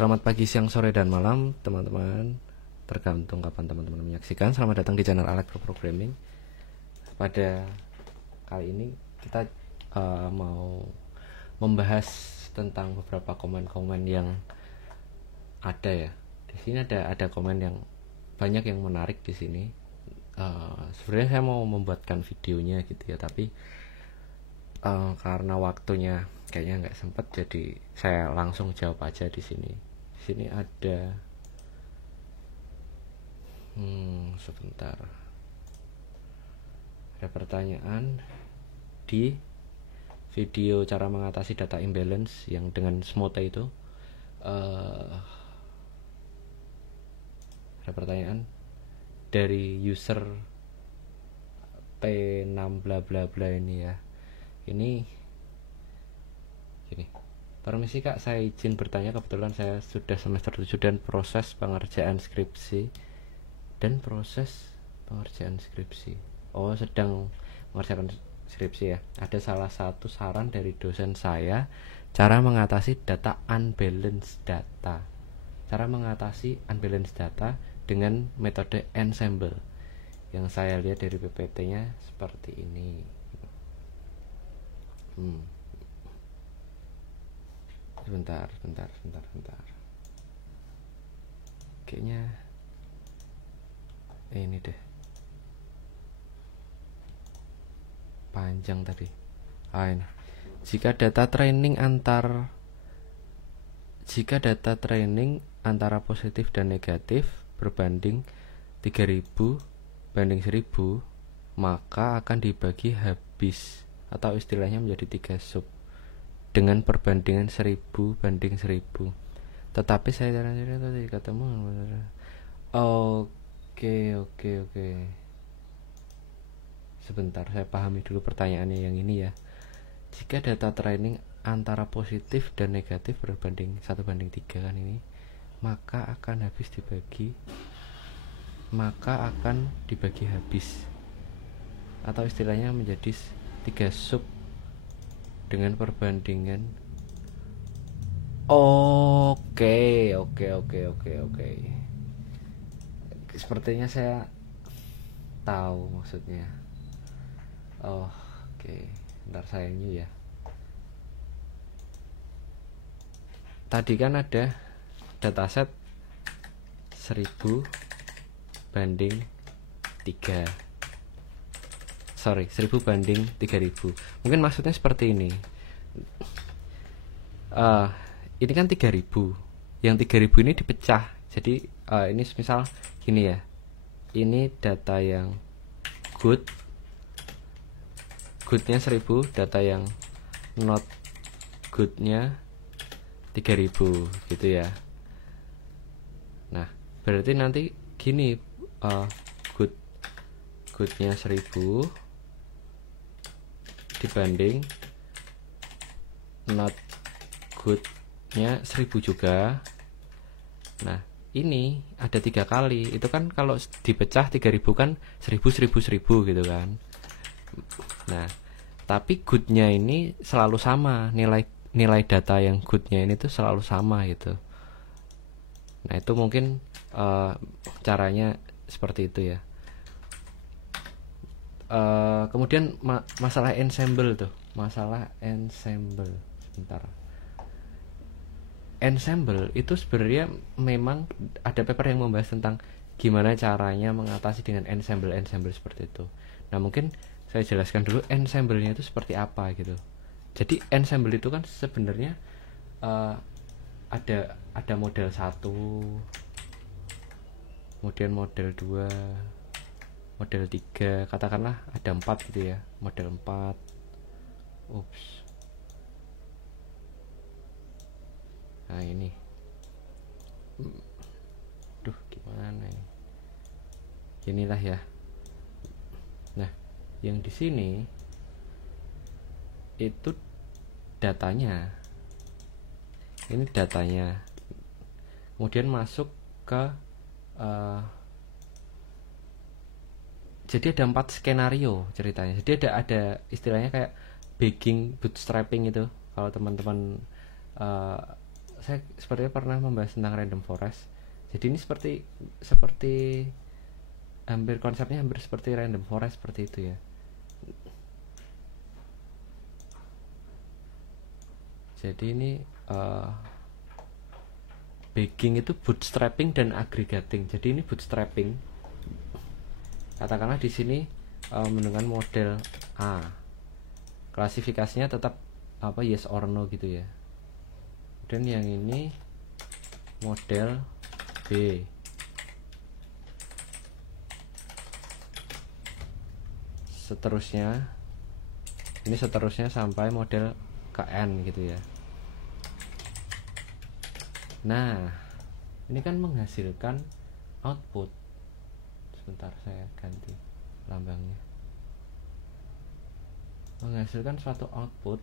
Selamat pagi, siang, sore, dan malam teman-teman. Tergantung kapan teman-teman menyaksikan. Selamat datang di channel Electro Programming. Pada kali ini kita mau membahas tentang beberapa komen-komen yang ada ya. Di sini ada komen yang banyak yang menarik di sini. Sebenarnya saya mau membuatkan videonya gitu ya, tapi karena waktunya kayaknya nggak sempat, jadi saya langsung jawab aja di sini. Di sini ada sebentar, ada pertanyaan di video cara mengatasi data imbalance yang dengan Smote itu. Ada pertanyaan dari user P6 bla bla bla ini ya. Ini gini, permisi kak, saya izin bertanya, kebetulan saya sudah semester 7 dan proses pengerjaan skripsi. Oh, sedang mengerjakan skripsi ya. Ada salah satu saran dari dosen saya, cara mengatasi unbalanced data dengan metode ensemble. Yang saya lihat dari PPT-nya seperti ini. Bentar. Kayaknya ini deh, panjang tadi. Ini. Jika data training antara positif dan negatif berbanding 3000 banding 1000, maka akan dibagi habis atau istilahnya menjadi 3 sub dengan perbandingan 1000 banding 1000. Tetapi saya tadi ketemu. Oke. Sebentar, saya pahami dulu pertanyaannya yang ini ya. Jika data training antara positif dan negatif berbanding 1:3 kan ini, maka akan dibagi habis atau istilahnya menjadi 3 sub dengan perbandingan. Oke. Sepertinya saya tahu maksudnya. Oke. Bentar, saya ini ya. Tadi kan ada dataset 1000 banding 3. 1000 banding 3000. Mungkin maksudnya seperti ini. Ini kan 3000. Yang 3000 ini dipecah. Jadi ini misal gini ya. Ini data yang goodnya 1000, data yang not goodnya 3000 gitu ya. Nah, berarti nanti gini, goodnya 1000 dibanding not goodnya 1000 juga. Nah, ini ada 3 kali. Itu kan kalau dipecah 3000 kan 1000 gitu kan. Nah, tapi goodnya ini selalu sama, nilai data yang goodnya ini tuh selalu sama gitu. Nah, itu mungkin caranya seperti itu ya. Kemudian masalah ensemble. Sebentar. Ensemble itu sebenarnya memang ada paper yang membahas tentang gimana caranya mengatasi dengan ensemble seperti itu. Nah, mungkin saya jelaskan dulu ensemble-nya itu seperti apa gitu. Jadi ensemble itu kan sebenarnya ada model 1, kemudian model 2, model 3, katakanlah ada 4 gitu ya, model 4. Nah, ini gimana ini? Inilah ya. Nah, yang di sini itu datanya. Ini datanya. Kemudian masuk ke jadi ada 4 skenario ceritanya. Jadi ada istilahnya kayak bagging, bootstrapping itu. Kalau teman-teman saya sepertinya pernah membahas tentang random forest. Jadi ini seperti hampir konsepnya hampir seperti random forest seperti itu ya. Jadi ini bagging itu bootstrapping dan aggregating. Jadi ini bootstrapping. Katakanlah di sini menggunakan model A. Klasifikasinya tetap yes or no gitu ya. Dan yang ini model B. Seterusnya ini sampai model ke N gitu ya. Nah, ini kan menghasilkan output. Sebentar saya ganti lambangnya. Menghasilkan suatu output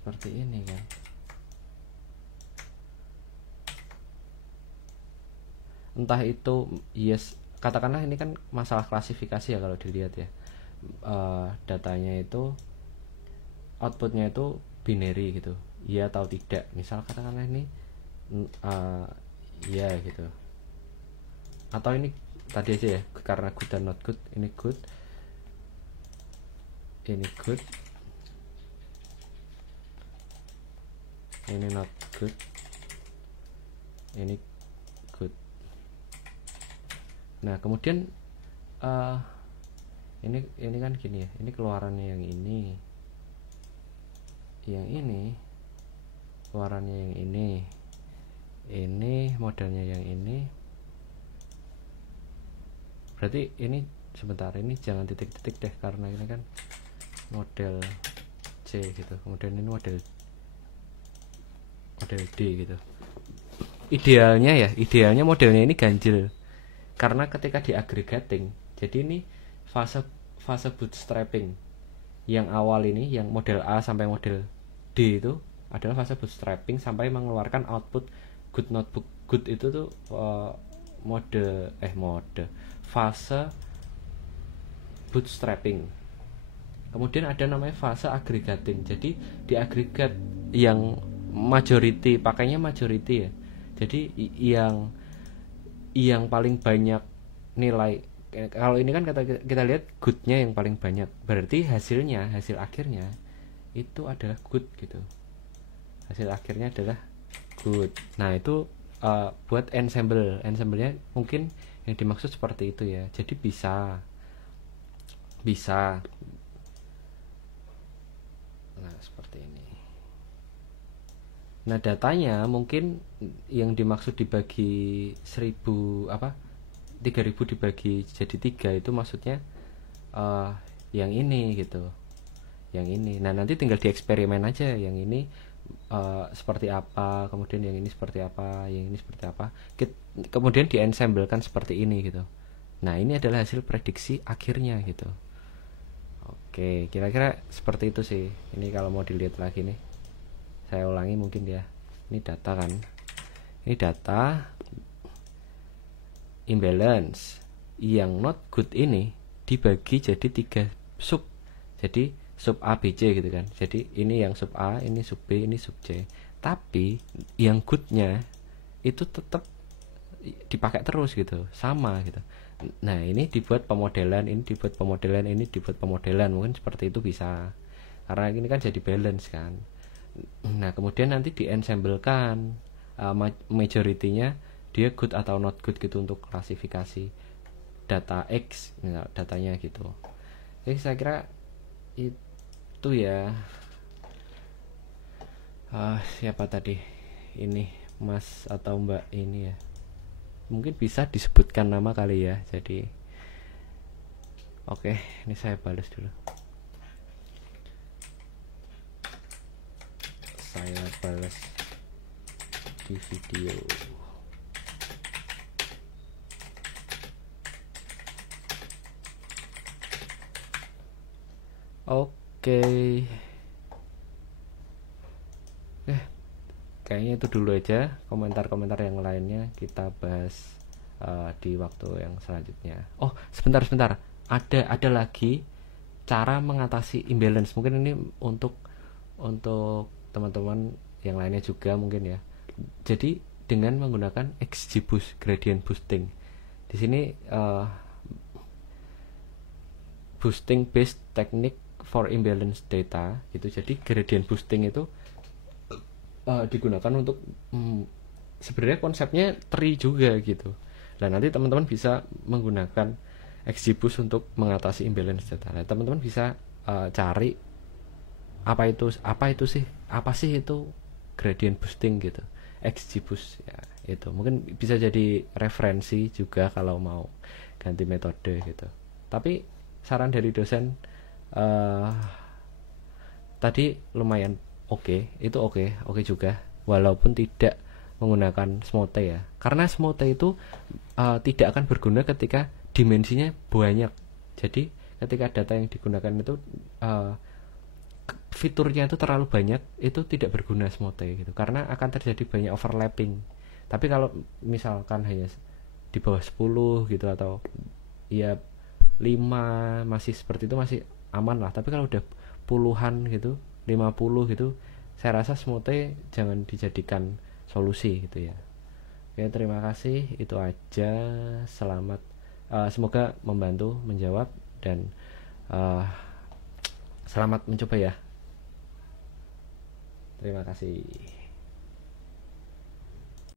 seperti ini kan. Entah itu yes, katakanlah ini kan masalah klasifikasi ya kalau dilihat ya. Datanya itu outputnya itu binary gitu, iya atau tidak. Misal katakanlah ini ya gitu, atau ini tadi aja ya, karena good dan not good. Ini good, ini good, ini not good, ini good. Nah kemudian ini kan gini ya, ini keluarannya yang ini keluarannya yang ini modelnya yang ini. Berarti ini sebentar, ini jangan titik-titik deh karena ini kan model C gitu, kemudian ini model D gitu. Idealnya modelnya ini ganjil, karena ketika di aggregating, jadi ini fase bootstrapping yang awal ini, yang model A sampai model D itu adalah fase bootstrapping sampai mengeluarkan output good not good. Itu tuh mode fase bootstrapping. Kemudian ada namanya fase aggregating. Jadi di agregat yang majority, pakainya majority ya. Jadi yang paling banyak nilai, kalau ini kan kita lihat goodnya yang paling banyak, berarti hasil akhirnya itu adalah good gitu. Hasil akhirnya adalah good. Nah itu buat ensemble-nya mungkin yang dimaksud seperti itu ya. Jadi bisa nah seperti ini. Nah datanya mungkin yang dimaksud dibagi 3000 dibagi jadi 3 itu maksudnya yang ini gitu, yang ini. Nah nanti tinggal dieksperimen aja, yang ini seperti apa, kemudian yang ini seperti apa, yang ini seperti apa, kemudian di-ensemblekan seperti ini gitu. Nah ini adalah hasil prediksi akhirnya gitu. Oke, kira-kira seperti itu sih. Ini kalau mau dilihat lagi nih, saya ulangi mungkin ya. Ini data kan, ini data imbalance yang not good ini dibagi jadi 3 sub. Jadi sub A, B, C gitu kan. Jadi ini yang sub A, ini sub B, ini sub C. Tapi yang goodnya itu tetap dipakai terus gitu, sama gitu. Nah ini dibuat pemodelan, ini dibuat pemodelan, ini dibuat pemodelan. Mungkin seperti itu bisa, karena ini kan jadi balance kan. Nah kemudian nanti di-ensemblekan majority-nya dia good atau not good gitu untuk klasifikasi data X, datanya gitu. Jadi saya kira itu ya. Siapa tadi ini, Mas atau Mbak ini ya, mungkin bisa disebutkan nama kali ya. Jadi oke, ini saya balas dulu. Saya balas di video. Oke. Kayaknya itu dulu aja. Komentar-komentar yang lainnya kita bahas di waktu yang selanjutnya. Oh, sebentar. Ada lagi cara mengatasi imbalance. Mungkin ini untuk teman-teman yang lainnya juga mungkin ya. Jadi dengan menggunakan XGBoost, gradient boosting. Di sini boosting based technique for imbalance data itu. Jadi gradient boosting itu digunakan untuk sebenarnya konsepnya tree juga gitu. Dan nanti teman-teman bisa menggunakan XGBoost untuk mengatasi imbalance data. Nah, teman-teman bisa cari apa sih itu gradient boosting gitu, XGBoost ya. Itu mungkin bisa jadi referensi juga kalau mau ganti metode gitu. Tapi saran dari dosen tadi lumayan itu oke juga, walaupun tidak menggunakan smote ya, karena smote itu tidak akan berguna ketika dimensinya banyak. Jadi ketika data yang digunakan itu fiturnya itu terlalu banyak, itu tidak berguna smote gitu, karena akan terjadi banyak overlapping. Tapi kalau misalkan hanya di bawah 10 gitu, atau ya 5, masih seperti itu masih aman lah. Tapi kalau udah puluhan gitu, 50 gitu, saya rasa smote jangan dijadikan solusi gitu ya. Oke, terima kasih, itu aja. Semoga membantu menjawab, dan selamat mencoba ya. Terima kasih.